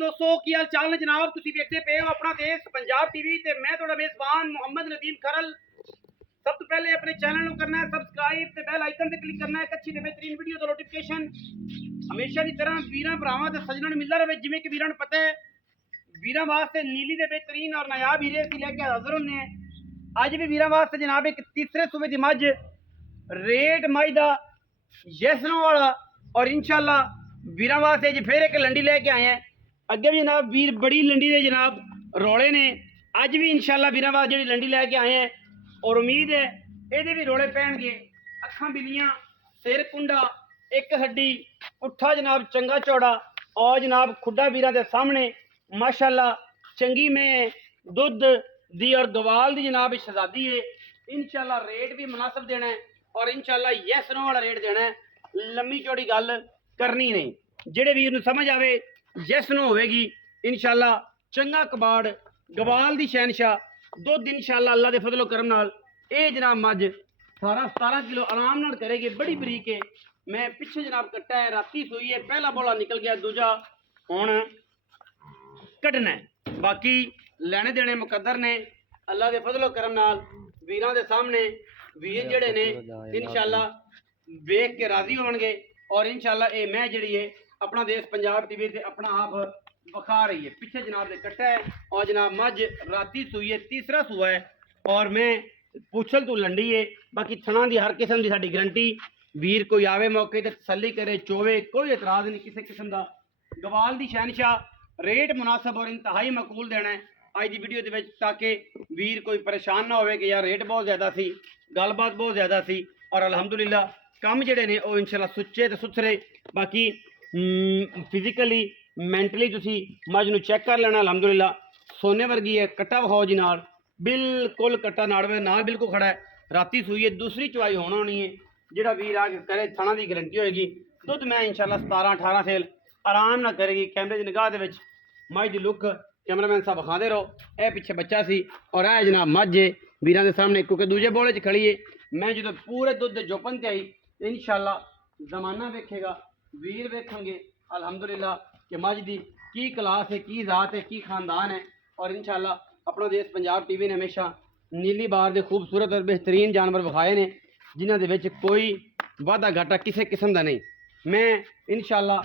दोस्तों की हाल चाल ने जनाब तुसी देखते पे हो अपना देश पंजाब टीवी ते मैं थोड़ा मेजबान मोहम्मद नदीम खरल। सब तो पहले अपने चैनल को करना है सबसक्राइब ते बेल आइकन ते क्लिक करना है एक अच्छी ते बेहतरीन वीडियो दा नोटिफिकेशन हमेशा की तरह वीरां भरावां ते सज्जणां नूं मिलदा रहे जिवें कि वीरां नूं पता है वीरां वास्ते नीली दे बेहतरीन और नायाब हीरे असीं लैके हाजिर होने हैं। अज भी वीरां वास्ते जनाब एक तीसरे सूबे दी मझ रेट मझ दा यसनों वाला और इंशाल्लाह वीरां वास्ते अज फिर एक लंडी लैके आए हैं। अगे भी जनाब वीर बड़ी लंडी दे जनाब रोले ने अज भी इंशाल्लाह वीरां वास्ते जी लंडी लैके आए हैं और उम्मीद है ये भी रोले पैणगे। अखां बिलियां सिर कुंडा एक हड्डी पुट्ठा जनाब चंगा चौड़ा और जनाब खुड्डा वीरां दे सामने माशाल्लाह चंगी में दुध दी और गवाल दी जनाब शहजादी है। इंशाल्लाह रेट भी मुनासिब देना है और इंशाल्लाह यस नो वाला रेट देना है। लम्मी चौड़ी गल करनी नहीं जेड़े वीर नूं समझ आवे यस नो होगी। इंशाल्लाह चंगा कबाड़ गवाल दी शहनशाह दुध इंशाल्लाह अल्लाह दे फजलो करम नाल ये जनाब मझ 18-17 किलो आराम नाल करेगी। बड़ी बरीक है। मैं पिछे जनाब कट्टा है राती सोई है पहला बोला निकल गया दूजा हुण कटना है। बाकी लैने देने मुकद्दर ने अल्लाह दे फजलो करम नाल वीरां दे सामने वीर जेड़े ने इंशाल्लाह वेख के राजी होणगे और इंशाल्लाह ये मैं जिहड़ी है अपना देश पंजाब टीवी से अपना आप बखा रही है। पिछे जनाब दे कट्टा है और जनाब मझ राती सूई है तीसरा सूआ है और मैं पूछल तू लंडी है। बाकी थना की हर किस्म की साडी गारंटी वीर कोई आवे मौके ते तसल्ली करे चोवे कोई एतराज नहीं किसी किस्म का। गवाल दी शहनशाह रेट मुनासिब और इंतहाई मकबूल देना है अज की वीडियो के ताकि वीर कोई परेशान ना हो कि यार रेट बहुत ज़्यादा सी गलबात बहुत ज़्यादा सी और अलहमदुलिल्लाह काम जोड़े ने वो इंशाल्लाह सुच्चे तो सुथरे। बाकी फिजिकली मैंटली तुसी मझ नूं चैक कर लेना अलहमदुलिल्लाह सोने वर्गी है। कट्टा विखाओ जी नाल बिल्कुल कट्टा नाड़वे नाल बिल्कुल खड़ा है राती सूई है दूसरी चवाई होनी है जोड़ा वीर आके करे थना की गारंटी होएगी। दुध मैं इंशाल्लाह 17-18 सेल आराम ना करेगी। कैमरे की निगाह दे विच मझ दी लुक कैमरामैन साहब विखाते रहो। यह पिछे बच्चा सी और यह जनाब मझ है वीरां दे सामने क्योंकि दूजे बोले च खड़ी है। मैं जो पूरे दुध दे जोपन ते आई इंशाल्लाह जमाना वेखेगा वीर वेखेंगे अलहमदुलिल्लाह कि मझ दी की क्लास है की जात है की खानदान है। और इंशाल्लाह अपना देश पंजाब टीवी ने हमेशा नीली बार के खूबसूरत और बेहतरीन जानवर विखाए ने जिन्हां दे विच कोई वाधा घाटा किसी किस्म का नहीं। मैं इंशाल्लाह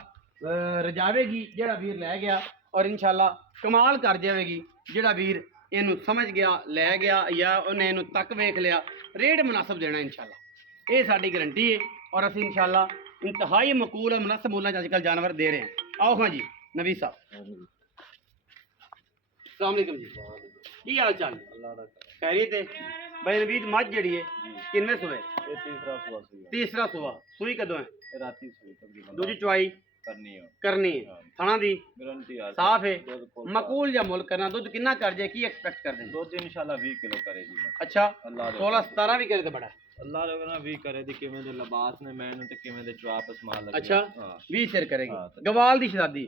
रजावेगी जेड़ा वीर लै गया और इंशाल्लाह कमाल कर जाएगी जेड़ा वीर इनू समझ गया लै गया या उन्हें इनू तक वेख लिया रेट मुनासिब देना इंशाल्लाह ये साडी गारंटी है। और असीं इंशाल्लाह इंतहाई मकबूल और मुनासिब मूल्य अजकल जानवर दे रहे हैं। आओ हाँ जी नबी साहब अस्सलाम वालेकुम जी की हाल चाल खैरियत है भाई नवीद मझ जी है किन्ने सुबह तीसरा सुबह सूई कदों है राती दूजी चवाई करनी है थाना दी साफ है मकूल या मुल करना दुध कितना कर जाए की एक्सपेक्ट कर दें दुध इंशाल्लाह 20 किलो करेगी। अच्छा 16-17 भी करे तो बड़ा अल्लाह रे ना 20 करे दी किवें दे लिबास ने मैनू ते किवें दे चवाप इस्तेमाल लगे। अच्छा 20 सिर करेगी गवाल दी शहजादी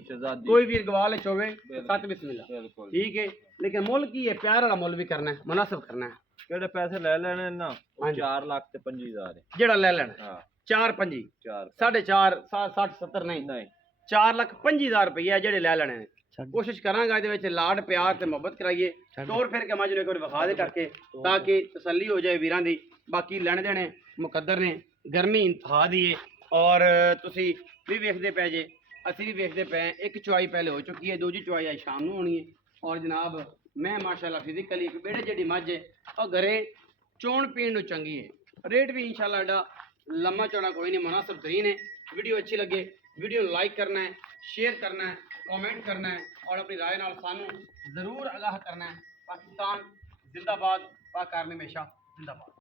कोई वीर गवाल चोवे सत बिस्मिल्लाह ठीक है। लेकिन मुल की है प्यार वाला मुल भी करना है मुनासिब करना है। केड़े पैसे ले लेने ना 4 लाख ते 25,000 जेड़ा ले लेना 4-5 4.5 60-70 नहीं 4,25,000 रुपया जेड़े ले लेने कोशिश करांगा ये लाड प्यार ते मुहब्बत कराइए तोड़ फिर के मझ एक बार विखा दे करके ताकि तसल्ली हो जाए वीरां दी। बाकी लैने देने मुकद्दर ने गर्मी इंतहा दी है और तुसी भी वेखदे पे जे असी भी वेखदे पे एक चवाई पहले हो चुकी है दूजी चवाई आज शाम को होनी है। और जनाब मैं माशाल्लाह फिजिकली एक बेड़े जेडी मझ है और घरे चोण पीण नूं चंगी है। रेट भी इंशाल्लाह एडा लम्मा चौड़ा कोई नहीं मुनासिब तरीन है। वीडियो अच्छी लगे वीडियो लाइक करना है शेयर करना है कमेंट करना है और अपनी राय नाल सानू जरूर आगाह करना है। पाकिस्तान जिंदाबाद पाक आर्मी हमेशा जिंदाबाद।